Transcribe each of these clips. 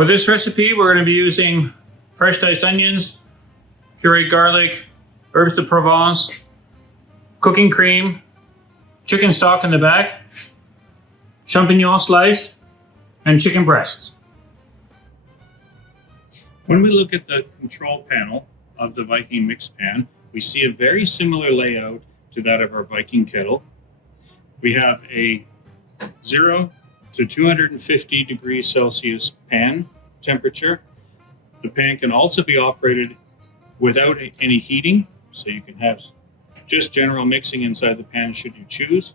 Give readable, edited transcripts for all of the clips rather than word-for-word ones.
For this recipe, we're going to be using fresh diced onions, pureed garlic, herbs de Provence, cooking cream, chicken stock in the back, champignon sliced, and chicken breasts. When we look at the control panel of the Viking Mix Pan, we see a very similar layout to that of our Viking kettle. We have a 0 to 250 degrees Celsius pan temperature. The pan can also be operated without any heating, so you can have just general mixing inside the pan should you choose.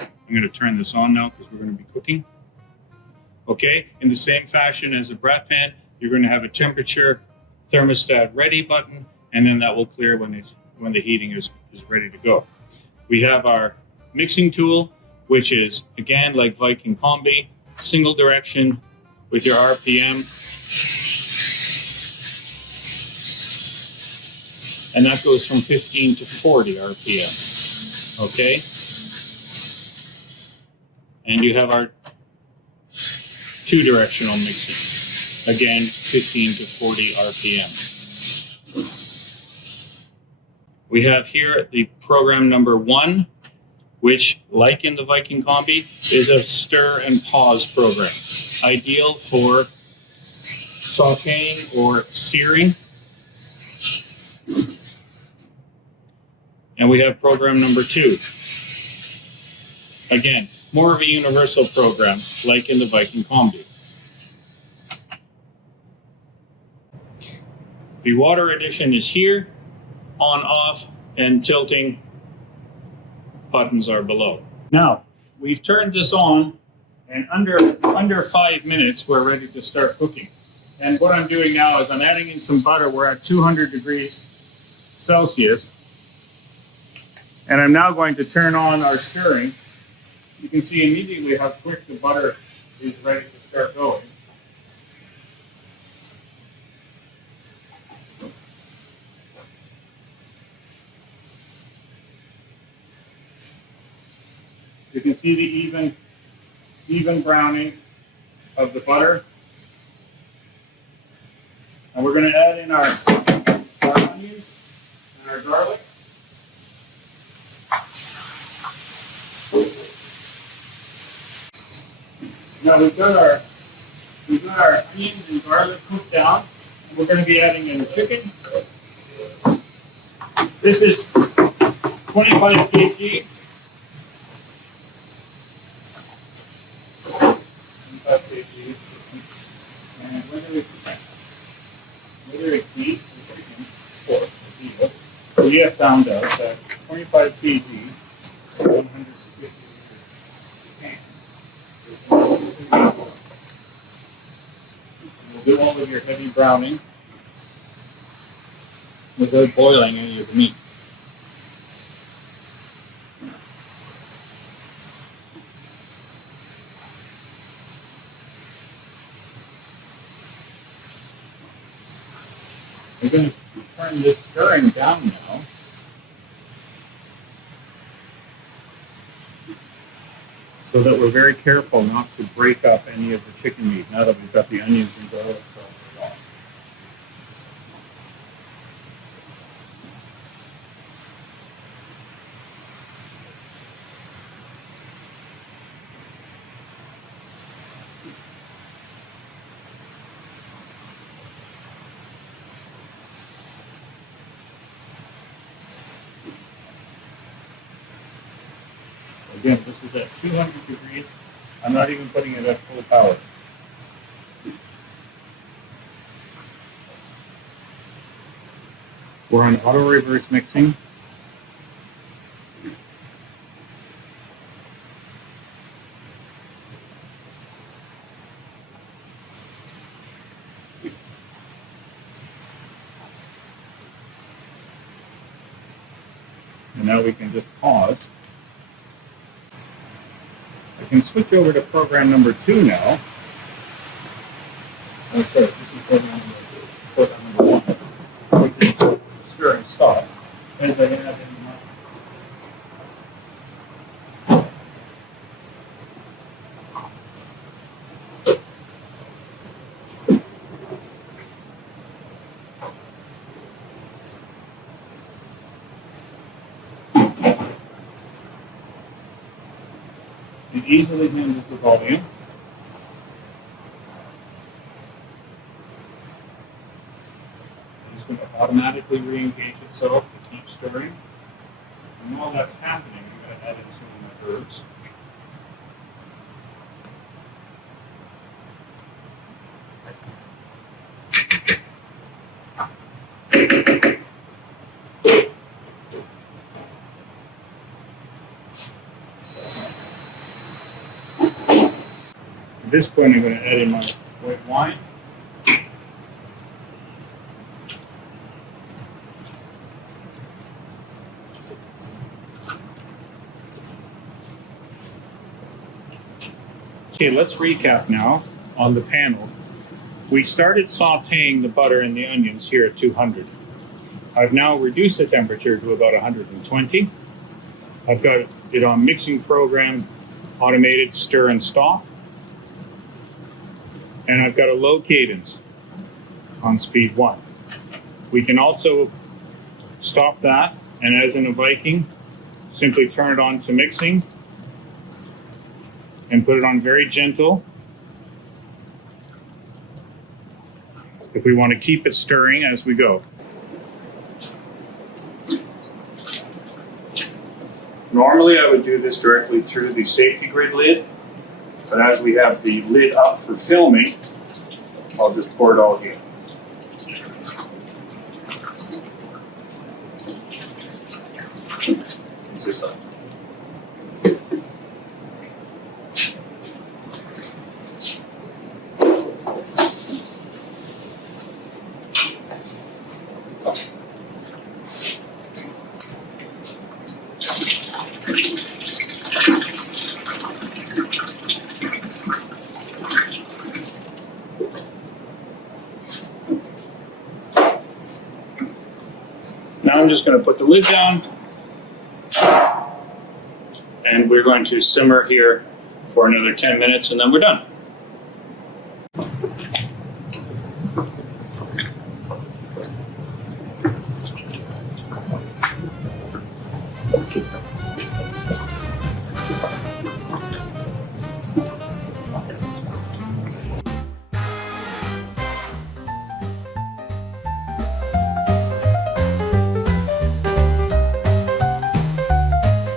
I'm going to turn this on now because we're going to be cooking. Okay, in the same fashion as a brat pan, you're going to have a temperature thermostat ready button, and then that will clear when the heating is ready to go. We have our mixing tool, which is, again, like Viking Combi, single direction with your RPM. And that goes from 15 to 40 RPM, okay? And you have our two-directional mixing, again, 15 to 40 RPM. We have here the program number 1, which, like in the Viking Combi, is a stir and pause program, ideal for sauteing or searing. And we have program number 2. Again, more of a universal program, like in the Viking Combi. The water addition is here, on, off, and tilting buttons are below. Now, we've turned this on, and under 5 minutes, we're ready to start cooking. And what I'm doing now is I'm adding in some butter. We're at 200 degrees Celsius. And I'm now going to turn on our stirring. You can see immediately how quick the butter is ready to start going. You can see the even browning of the butter. And we're going to add in our onions and our garlic. Now we've got our onions and garlic cooked down. And we're going to be adding in the chicken. This is 25 kg. And whether it's beef or chicken, pork, or veal, we have found out that 25 kg, 150 pan, will do all of your heavy browning without boiling any of the meat. We're going to turn this stirring down now. So that we're very careful not to break up any of the chicken meat now that we've got the onions and garlic salted off. Again, this is at 200 degrees. I'm not even putting it at full power. We're on auto reverse mixing. And now we can just pause. I can switch over to program number 2 now. Oh, sorry, this is program number 1, which is stirring stock. As I add in my easily handles the volume. It's going to automatically re-engage itself to keep stirring. And while that's happening, I'm going to add in some of my herbs. At this point, I'm going to add in my white wine. Okay, let's recap now on the panel. We started sauteing the butter and the onions here at 200. I've now reduced the temperature to about 120. I've got it on mixing program, automated stir and stop. And I've got a low cadence on speed 1. We can also stop that, and as in a Viking, simply turn it on to mixing and put it on very gentle. If we want to keep it stirring as we go. Normally I would do this directly through the safety grid lid, but as we have the lid up for filming, I'll just pour it all here. Is this up? Now I'm just going to put the lid down, and we're going to simmer here for another 10 minutes, and then we're done.